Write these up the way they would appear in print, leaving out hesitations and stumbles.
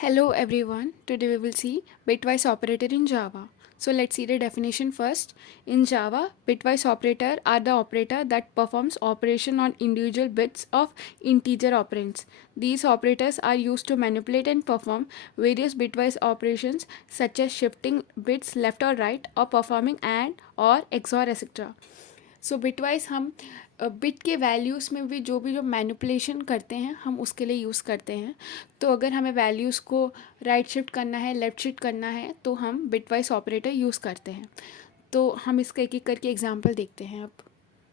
Hello everyone, today we will see bitwise operator in Java. So let's see the definition first. In Java, bitwise operator are the operator that performs operation on individual bits of integer operands. These operators are used to manipulate and perform various bitwise operations such as shifting bits left or right or performing AND or XOR etc. So bitwise हम bit के values में भी जो manipulation करते हैं हम उसके लिए यूज़ करते हैं. तो अगर हमें वैल्यूज़ को राइट शिफ्ट करना है, लेफ़्ट शिफ्ट करना है, तो हम बिटवाइज ऑपरेटर यूज़ करते हैं. तो हम इसका एक एक करके एग्जांपल देखते हैं. अब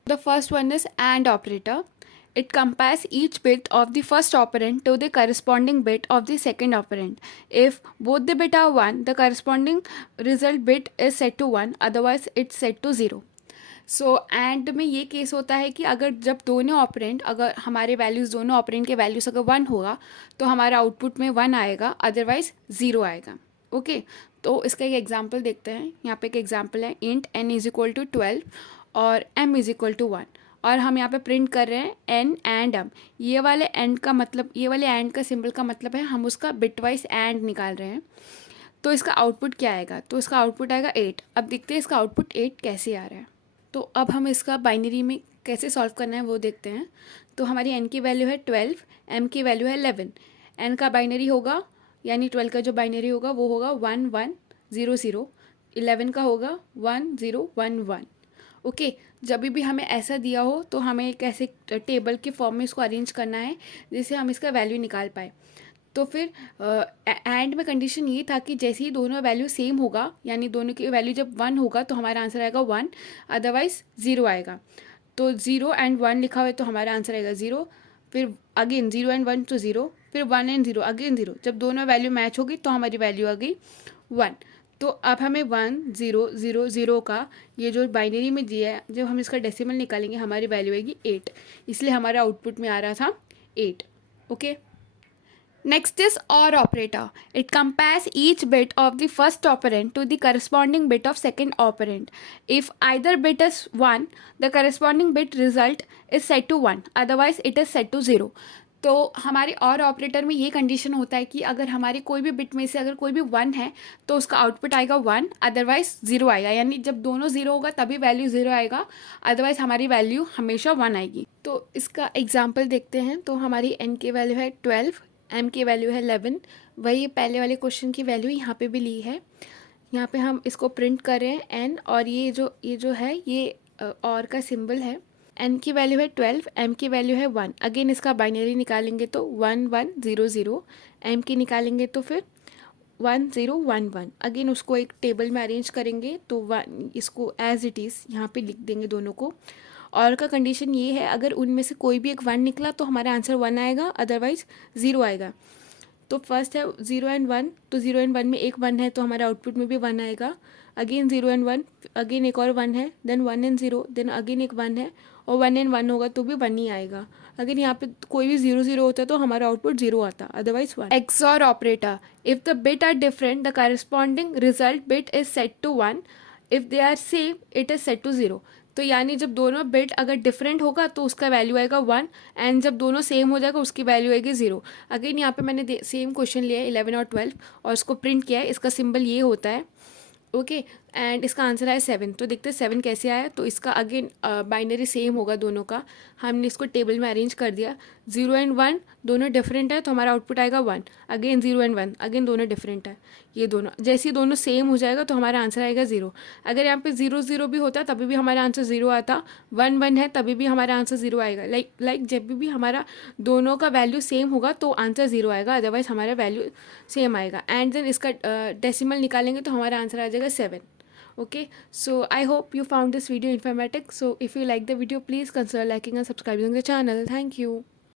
the first one is and operator. It compares each bit of the first operand to the corresponding bit of the second operand. If both the bit are 1, the corresponding result bit is set to 1, otherwise it's set to 0. So and में ये case होता है कि अगर जब दोनों operand, अगर हमारे वैल्यूज़ दोनों ऑपरेंड के वैल्यूज़ अगर 1 होगा तो हमारा आउटपुट में 1 आएगा, अदरवाइज 0 आएगा. ओके, तो इसका एक एग्जांपल देखते हैं. यहाँ पे एक एग्जांपल है int n is equal to 12 और m इज इक्वल टू 1 और हम यहाँ पे प्रिंट कर रहे हैं n एंड m. ये वाले एंड का मतलब, ये वाले एंड का सिंबल का मतलब है हम उसका बिटवाइज एंड निकाल रहे हैं. तो इसका आउटपुट क्या आएगा? तो इसका आउटपुट आएगा 8. अब देखते हैं इसका आउटपुट 8 कैसे आ रहा है. तो अब हम इसका बाइनरी में कैसे सॉल्व करना है वो देखते हैं. तो हमारी n की वैल्यू है 12, m की वैल्यू है 11. n का बाइनरी होगा, यानी 12 का जो बाइनरी होगा वो होगा 1 1 0 0. 11 का होगा 1 0 1 1. ओके, जब भी हमें ऐसा दिया हो तो हमें एक ऐसे टेबल के फॉर्म में इसको अरेंज करना है जिससे हम इसका वैल्यू निकाल पाए. तो फिर एंड में कंडीशन ये था कि जैसे ही दोनों वैल्यू सेम होगा, यानी दोनों की वैल्यू जब 1 होगा तो हमारा आंसर आएगा 1, अदरवाइज 0 आएगा. तो 0 एंड 1 लिखा हुआ है तो हमारा आंसर आएगा 0. फिर अगेन 0 एंड 1 तो 0, फिर 1 एंड 0 अगेन 0. जब दोनों वैल्यू मैच होगी तो हमारी वैल्यू आ गई 1. तो अब हमें 1 0 0 0 का ये जो बाइनरी में दिया है, जब हम इसका डेसिमल निकालेंगे हमारी वैल्यू आएगी 8. इसलिए हमारा आउटपुट में आ रहा था 8. Okay. Next is OR operator. It compares each bit of the first operand to the corresponding bit of second operand. If either bit is 1, the corresponding bit result is set to 1, otherwise it is set to 0. तो हमारे और operator में ये condition होता है कि अगर हमारी कोई भी बिट में से अगर कोई भी 1 है तो उसका आउटपुट आएगा 1, अदरवाइज 0 आएगा. यानी जब दोनों 0 होगा तभी वैल्यू 0 आएगा, अदरवाइज हमारी वैल्यू हमेशा 1 आएगी. तो इसका एग्जाम्पल देखते हैं. तो हमारी n की वैल्यू है 12, m की वैल्यू है 11. वही पहले वाले क्वेश्चन की वैल्यू यहाँ पे भी ली है. यहाँ पे हम इसको प्रिंट कर रहे हैं n, और ये जो है ये और का सिंबल है. n की वैल्यू है 12, m की वैल्यू है 1. अगेन इसका बाइनरी निकालेंगे तो 1 1 0 0. m की निकालेंगे तो फिर 1 0 1 1. अगेन उसको एक टेबल में अरेंज करेंगे तो इसको एज इट इज़ यहाँ पे लिख देंगे दोनों को. और का कंडीशन ये है, अगर उनमें से कोई भी एक 1 निकला तो हमारा आंसर 1 आएगा, अदरवाइज 0 आएगा. तो फर्स्ट है 0 एंड 1, तो 0 एंड 1 में एक 1 है तो हमारे आउटपुट में भी 1 आएगा. अगेन 0 एंड 1, अगेन एक और 1 है, देन 1 एंड 0, देन अगेन एक 1 है, और 1 एंड 1 होगा तो भी 1 ही आएगा. अगर यहाँ पे कोई भी 0 0 होता तो हमारा आउटपुट 0 आता, otherwise 1. XOR operator. If the bit are different the corresponding result bit is set to 1. If they are same it is set to 0. तो यानी जब दोनों बिट अगर डिफरेंट होगा तो उसका वैल्यू आएगा 1, एंड जब दोनों सेम हो जाएगा उसकी वैल्यू आएगी 0. अगेन यहाँ पे मैंने सेम क्वेश्चन लिया है 11 और 12 और इसको प्रिंट किया है. इसका सिंबल ये होता है. ओके, एंड इसका आंसर आया 7. तो देखते हैं 7 कैसे आया. तो इसका अगेन बाइनरी सेम होगा दोनों का. हमने इसको टेबल में अरेंज कर दिया. 0 एंड 1 दोनों डिफरेंट है तो हमारा आउटपुट आएगा 1. अगेन 0 एंड 1 अगेन दोनों डिफरेंट है. ये दोनों जैसे ही दोनों सेम हो जाएगा तो हमारा आंसर आएगा 0. अगर यहाँ पे 0 0 भी होता तभी भी हमारा आंसर 0 आता. 1 1 है तभी भी हमारा आंसर 0 आएगा. लाइक जब भी हमारा दोनों का वैल्यू सेम होगा तो आंसर 0 आएगा, अदरवाइज हमारा वैल्यू सेम आएगा. एंड देन इसका डेसिमल निकालेंगे तो हमारा आंसर आ जाएगा 7. Okay, so I hope you found this video informative. So if you like the video, please consider liking and subscribing the channel. Thank you.